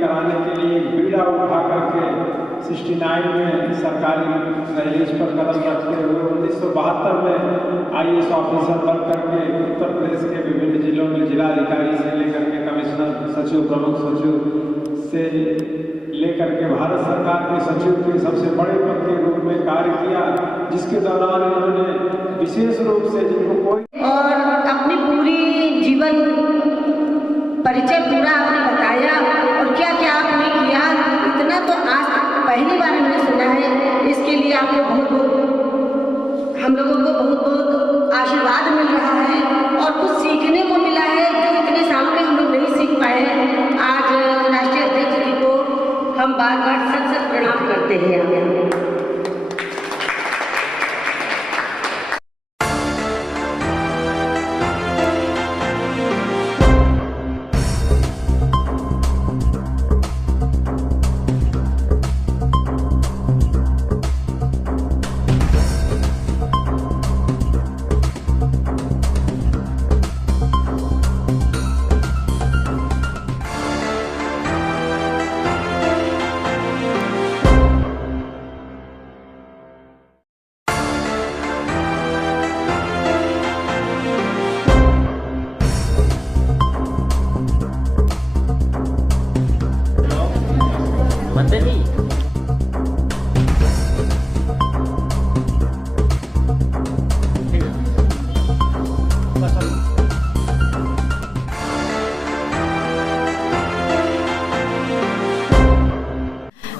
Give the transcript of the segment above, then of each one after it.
कराने के लिए बीड़ा उठा करके 69 में सरकारी दहलीज पर कदम रखते हुए 1972 में IAS ऑफिसर बन करके उत्तर प्रदेश के विभिन्न जिलों में जिलाधिकारी से लेकर के कमिश्नर सचिव, प्रमुख सचिव से लेकर के भारत सरकार के सचिव के सबसे बड़े पद के रूप में कार्य किया, जिसके दौरान उन्होंने विशेष रूप से जिनको कोई और अपनी पूरी जीवन परिचय पूरा आपने बताया और क्या क्या आपने किया, इतना तो आज पहली बार हमने सुना है। इसके लिए आपको बहुत बहुत, हम लोगों को बहुत बहुत आशीर्वाद मिल रहा है और कुछ सीखने को मिला है जो इतने सालों में हम लोग नहीं सीख पाए। आज राष्ट्रीय अध्यक्ष जी को हम बार बार सत सत प्रणाम करते हैं।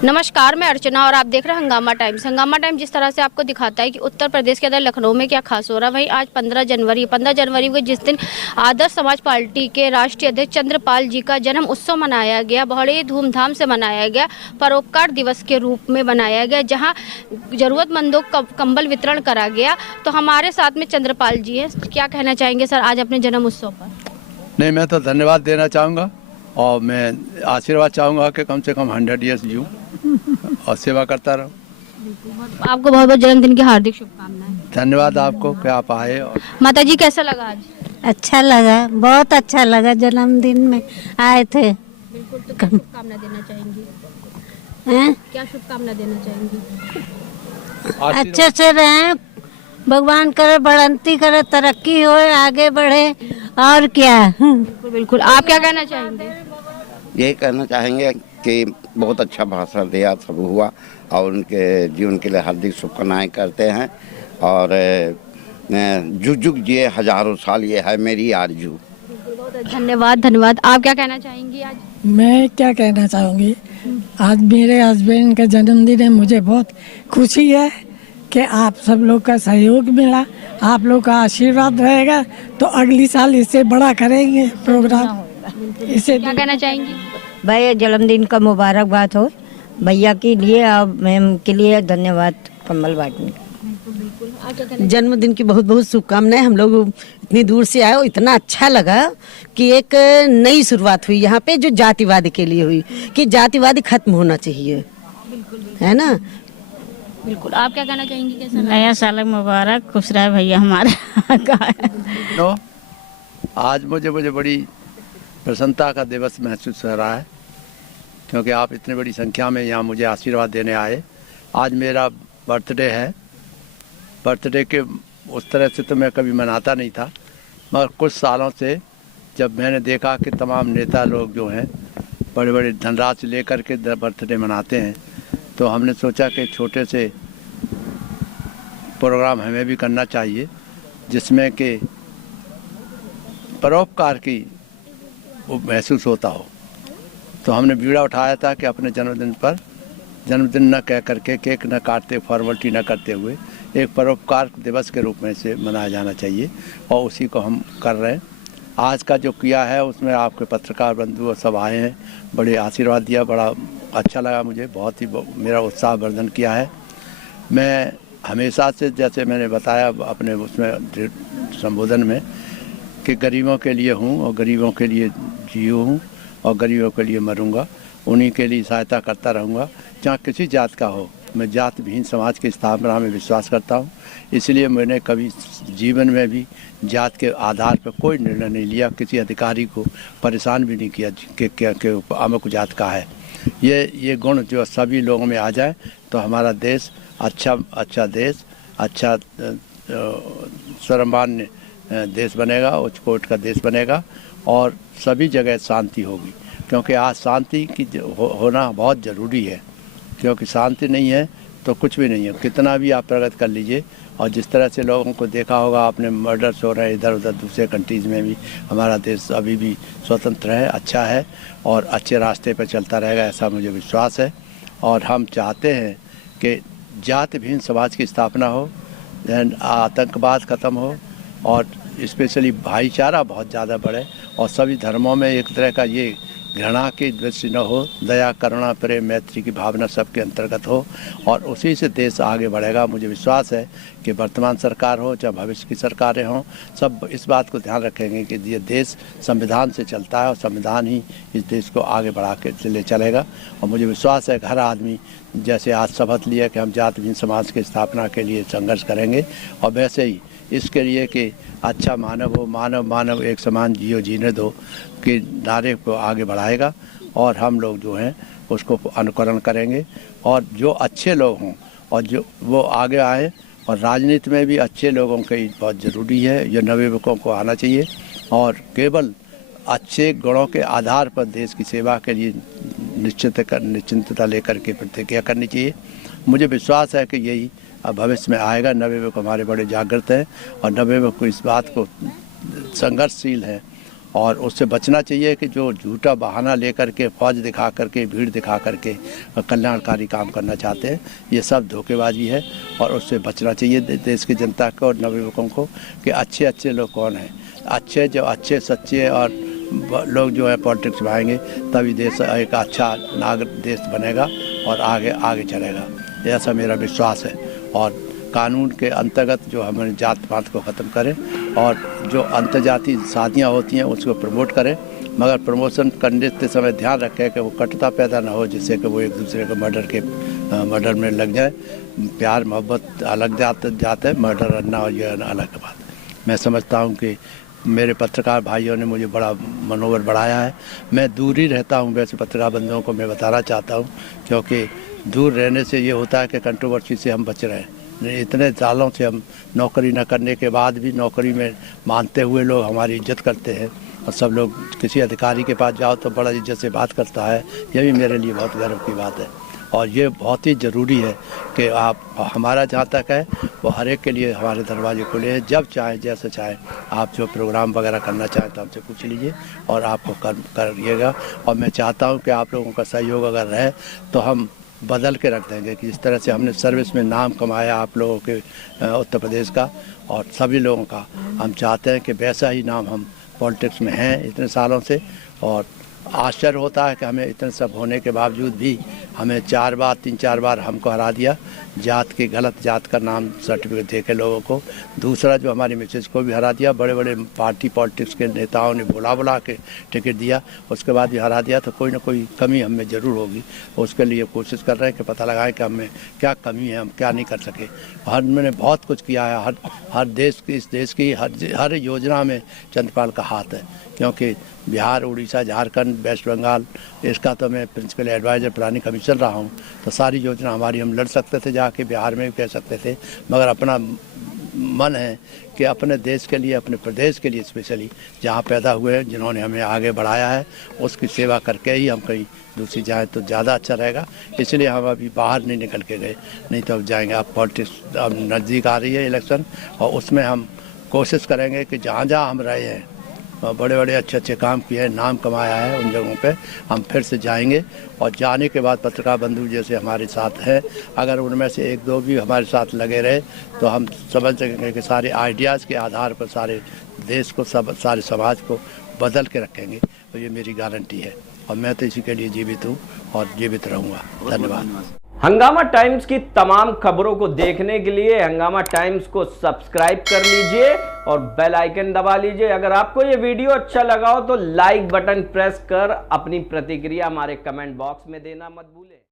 नमस्कार, मैं अर्चना और आप देख रहे हैं हंगामा टाइम्स। हंगामा टाइम्स जिस तरह से आपको दिखाता है कि उत्तर प्रदेश के अंदर लखनऊ में क्या खास हो रहा है, वहीं आज 15 जनवरी को जिस दिन आदर्श समाज पार्टी के राष्ट्रीय अध्यक्ष चंद्रपाल जी का जन्म उत्सव मनाया गया, बड़े धूमधाम से मनाया गया, परोपकार दिवस के रूप में मनाया गया, जहाँ जरूरतमंदों को कंबल वितरण करा गया। तो हमारे साथ में चंद्रपाल जी हैं, क्या कहना चाहेंगे सर आज अपने जन्म उत्सव पर? नहीं, मैं तो धन्यवाद देना चाहूँगा और मैं आशीर्वाद चाहूँगा कि कम से कम 100 ईयर्स जीऊँ और सेवा करता रहो। आपको बहुत बहुत जन्मदिन की हार्दिक शुभकामनाएं। धन्यवाद आपको कि आप आए। और माता जी कैसा लगा आज? अच्छा लगा, बहुत अच्छा लगा, जन्मदिन में आए थे। बिल्कुल, तो क्या शुभकामना देना चाहेंगी? क्या शुभकामना देना चाहेंगी? अच्छे से रहें, भगवान करे बढ़ंती करे, तरक्की हो, आगे बढ़े, और क्या। बिल्कुल बिल्कुल, आप क्या कहना चाहेंगे? यही कहना चाहेंगे कि बहुत अच्छा भाषण दिया, सब हुआ और उनके जीवन के लिए हार्दिक शुभकामनाएं करते हैं और जुग जुग जिए हजारों साल, ये है मेरी आरजू। धन्यवाद। आप क्या कहना चाहेंगी आज? मैं क्या कहना चाहूँगी, आज मेरे हस्बैंड का जन्मदिन है, मुझे बहुत खुशी है कि आप सब लोग का सहयोग मिला, आप लोग का आशीर्वाद रहेगा तो अगली साल इससे बड़ा करेंगे प्रोग्राम। इसे क्या कहना चाहेंगी? भाई जन्मदिन का मुबारकबाद हो भैया के लिए और मैम के लिए, धन्यवाद कमल वाटनी। जन्मदिन की बहुत बहुत शुभकामनाएं। हम लोग इतनी दूर से आए और इतना अच्छा लगा कि एक नई शुरुआत हुई यहाँ पे, जो जातिवाद के लिए हुई, कि जातिवाद खत्म होना चाहिए, है ना। बिल्कुल, आप क्या कहना चाहेंगी? कैसा नया साल मुबारक, खुश रहे भैया हमारा। आज मुझे बड़ी प्रसन्नता का दिवस महसूस हो रहा है, क्योंकि आप इतनी बड़ी संख्या में यहाँ मुझे आशीर्वाद देने आए। आज मेरा बर्थडे है। बर्थडे के उस तरह से तो मैं कभी मनाता नहीं था, मगर कुछ सालों से जब मैंने देखा कि तमाम नेता लोग जो हैं बड़े बड़े धनराशि लेकर के बर्थडे मनाते हैं, तो हमने सोचा कि छोटे से प्रोग्राम हमें भी करना चाहिए, जिसमें कि परोपकार की वो महसूस होता हो। तो हमने बीड़ा उठाया था कि अपने जन्मदिन न कह करके, केक न काटते, फॉर्मेलिटी न करते हुए एक परोपकार दिवस के रूप में से मनाया जाना चाहिए, और उसी को हम कर रहे हैं। आज का जो किया है उसमें आपके पत्रकार बंधु सब आए हैं, बड़े आशीर्वाद दिया, बड़ा अच्छा लगा मुझे, बहुत ही मेरा उत्साह वर्धन किया है। मैं हमेशा से, जैसे मैंने बताया अपने उसमें संबोधन में, कि गरीबों के लिए हूँ और गरीबों के लिए जियो हूँ और गरीबों के लिए मरूंगा, उन्हीं के लिए सहायता करता रहूँगा, चाहे किसी जात का हो। मैं जात विहीन समाज की स्थापना में विश्वास करता हूँ। इसलिए मैंने कभी जीवन में भी जात के आधार पर कोई निर्णय नहीं लिया, किसी अधिकारी को परेशान भी नहीं किया कि अमुक जात का है। ये गुण जो सभी लोगों में आ जाए तो हमारा देश अच्छा देश, अच्छा सर्वमान्य देश बनेगा, उच्च कोटि का देश बनेगा और सभी जगह शांति होगी। क्योंकि आज शांति की होना बहुत ज़रूरी है, क्योंकि शांति नहीं है तो कुछ भी नहीं है। कितना भी आप प्रगति कर लीजिए, और जिस तरह से लोगों को देखा होगा आपने, मर्डर्स हो रहे हैं इधर उधर दूसरे कंट्रीज़ में भी, हमारा देश अभी भी स्वतंत्र है, अच्छा है और अच्छे रास्ते पर चलता रहेगा, ऐसा मुझे विश्वास है। और हम चाहते हैं कि जात विहीन समाज की स्थापना हो, आतंकवाद ख़त्म हो और स्पेशली भाईचारा बहुत ज़्यादा बढ़े और सभी धर्मों में एक तरह का ये घृणा की दृष्टि न हो, दया करुणा प्रेम मैत्री की भावना सबके अंतर्गत हो और उसी से देश आगे बढ़ेगा। मुझे विश्वास है कि वर्तमान सरकार हो चाहे भविष्य की सरकारें हों, सब इस बात को ध्यान रखेंगे कि ये देश संविधान से चलता है और संविधान ही इस देश को आगे बढ़ा के ले चलेगा। और मुझे विश्वास है कि हर आदमी जैसे आज शपथ लिया कि हम जात विहीन समाज की स्थापना के लिए संघर्ष करेंगे, और वैसे ही इसके लिए कि अच्छा मानव हो, मानव एक समान जियो जीने दो कि नारे को आगे बढ़ाएगा और हम लोग जो हैं उसको अनुकरण करेंगे। और जो अच्छे लोग हों और जो वो आगे आए, और राजनीति में भी अच्छे लोगों की बहुत ज़रूरी है, जो नवयुवकों को आना चाहिए और केवल अच्छे गुणों के आधार पर देश की सेवा के लिए निश्चिंतता लेकर के प्रतिज्ञा करनी चाहिए। मुझे विश्वास है कि यही भविष्य में आएगा। नवयुवक हमारे बड़े जागृत हैं और नवयुवक को इस बात को संघर्षशील है और उससे बचना चाहिए कि जो झूठा बहाना लेकर के फौज दिखा करके, भीड़ दिखा करके कल्याणकारी काम करना चाहते हैं, ये सब धोखेबाजी है और उससे बचना चाहिए देश की जनता को और नवयुवकों को कि अच्छे लोग कौन हैं। जो अच्छे सच्चे और लोग जो है पॉलिटिक्स में आएंगे तभी देश एक अच्छा नागरिक देश बनेगा और आगे चलेगा, ऐसा मेरा विश्वास है। और कानून के अंतर्गत जो हमारे जात पात को ख़त्म करें और जो अंतर्जातीय शादियाँ होती हैं उसको प्रमोट करें, मगर प्रमोशन करने के समय ध्यान रखें कि वो कटुता पैदा ना हो, जिससे कि वो एक दूसरे के मर्डर में लग जाए। प्यार मोहब्बत अलग जाते हैं, मर्डर ना हो, ये अलग बात। मैं समझता हूँ कि मेरे पत्रकार भाइयों ने मुझे बड़ा मनोबल बढ़ाया है। मैं दूर ही रहता हूँ, वैसे पत्रकार बंधुओं को मैं बताना चाहता हूँ, क्योंकि दूर रहने से ये होता है कि कंट्रोवर्सी से हम बच रहे हैं। इतने सालों से हम नौकरी न करने के बाद भी नौकरी में मानते हुए लोग हमारी इज्जत करते हैं और सब लोग किसी अधिकारी के पास जाओ तो बड़ा इज्जत से बात करता है। यह भी मेरे लिए बहुत गर्व की बात है और ये बहुत ही ज़रूरी है कि आप हमारा जहाँ तक है वो हर एक के लिए हमारे दरवाजे खुले हैं। जब चाहें जैसे चाहें आप जो प्रोग्राम वगैरह करना चाहें तो हमसे पूछ लीजिए और आपको करिएगा। और मैं चाहता हूँ कि आप लोगों का सहयोग अगर रहे तो हम बदल के रख देंगे कि जिस तरह से हमने सर्विस में नाम कमाया आप लोगों के उत्तर प्रदेश का और सभी लोगों का, हम चाहते हैं कि वैसा ही नाम हम पॉलिटिक्स में हैं इतने सालों से। और आश्चर्य होता है कि हमें इतने सब होने के बावजूद भी हमें 3-4 बार हमको हरा दिया, जात की गलत जात का नाम सर्टिफिकेट दे के लोगों को। दूसरा जो हमारी मिसेज को भी हरा दिया, बड़े बड़े पार्टी पॉलिटिक्स के नेताओं ने बुला के टिकट दिया, उसके बाद भी हरा दिया। तो कोई ना कोई कमी हमें ज़रूर होगी, उसके लिए कोशिश कर रहे हैं कि पता लगाएं कि हमें क्या कमी है, हम क्या नहीं कर सके। हमने बहुत कुछ किया है, हर देश की, इस देश की हर योजना में चंद्रपाल का हाथ है, क्योंकि बिहार, उड़ीसा, झारखंड, वेस्ट बंगाल, इसका तो मैं प्रिंसिपल एडवाइज़र प्लानिंग कमीशन रहा हूँ। तो सारी योजना हमारी, हम लड़ सकते थे जाके, बिहार में भी कह सकते थे, मगर अपना मन है कि अपने देश के लिए, अपने प्रदेश के लिए स्पेशली जहाँ पैदा हुए हैं, जिन्होंने हमें आगे बढ़ाया है, उसकी सेवा करके ही हम कहीं दूसरी जाएँ तो ज़्यादा अच्छा रहेगा। इसलिए हम अभी बाहर नहीं निकल के गए, नहीं तो अब जाएंगे। अब पॉलिटिक्स अब नज़दीक आ रही है इलेक्शन, और उसमें हम कोशिश करेंगे कि जहाँ जहाँ हम रहे हैं बड़े बड़े अच्छे काम किए हैं, नाम कमाया है, उन जगहों पे हम फिर से जाएंगे। और जाने के बाद पत्रकार बंधु जैसे हमारे साथ हैं, अगर उनमें से 1-2 भी हमारे साथ लगे रहे तो हम समझ सकेंगे कि सारे आइडियाज़ के आधार पर सारे देश को, सारे समाज को बदल के रखेंगे। तो ये मेरी गारंटी है और मैं तो इसी के लिए जीवित हूँ और जीवित रहूँगा। धन्यवाद। हंगामा टाइम्स की तमाम खबरों को देखने के लिए हंगामा टाइम्स को सब्सक्राइब कर लीजिए और बेल आइकन दबा लीजिए। अगर आपको ये वीडियो अच्छा लगा हो तो लाइक बटन प्रेस कर अपनी प्रतिक्रिया हमारे कमेंट बॉक्स में देना मत भूलें।